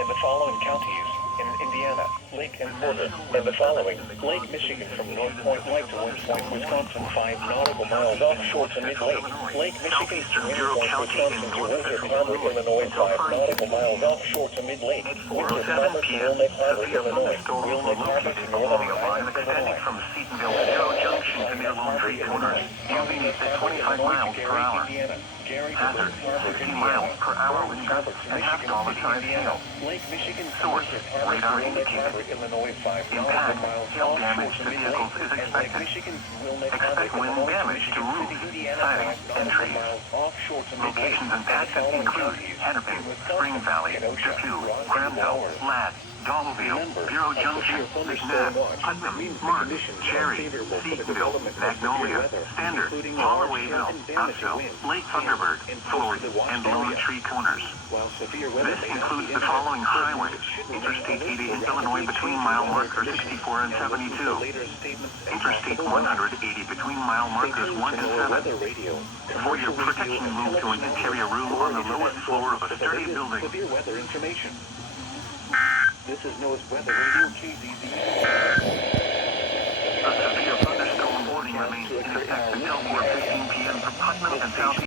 and the following counties in Indiana, Lake and Porter, and the following: Lake Michigan from North Point Light to West Point, Wisconsin, 5 nautical miles offshore to mid-lake. Lake Michigan from Winter Point, Wisconsin to Winter Commerce, Illinois, 5 nautical miles offshore to mid-lake. Winter Commerce to Wilmette Harbor, Illinois. Wilmette Harbor to Northern Ireland, Illinois. From Seatonville Zero Junction to near Lone Tree Corners, moving at 25 miles per hour. Hazard, 60 miles per hour with gusts and half-dollar size hail. Lake Michigan Source, radar indicated. Illinois, 5 Impact, miles hail offshore damage to to mid-lake. vehicles is expected. Expect wind Illinois, damage to Michigan roofs, City, Indiana, siding, 5 and trees. miles offshore to mid-lake. Locations and patches include Hennepin, Spring Valley, Depew, Granville, Ladd, Dalville, Bureau Junction, McNabb, Putnam, Mark, Cherry, Seatonville, Magnolia, Standard, Hollowayville, Outsville, Lake Thunderbird, Floyd, and Lone Tree Corners. This includes the following highways: Interstate 80 in Illinois between mile markers 64 and 72. Interstate 180 between mile markers 1 and 7. For your protection, move to an interior room on the lowest floor of a sturdy building. This is NOAA's Weather Radio, KZZ. A severe thunderstorm warning remains in effect until 4:15 p.m. for Putnam and South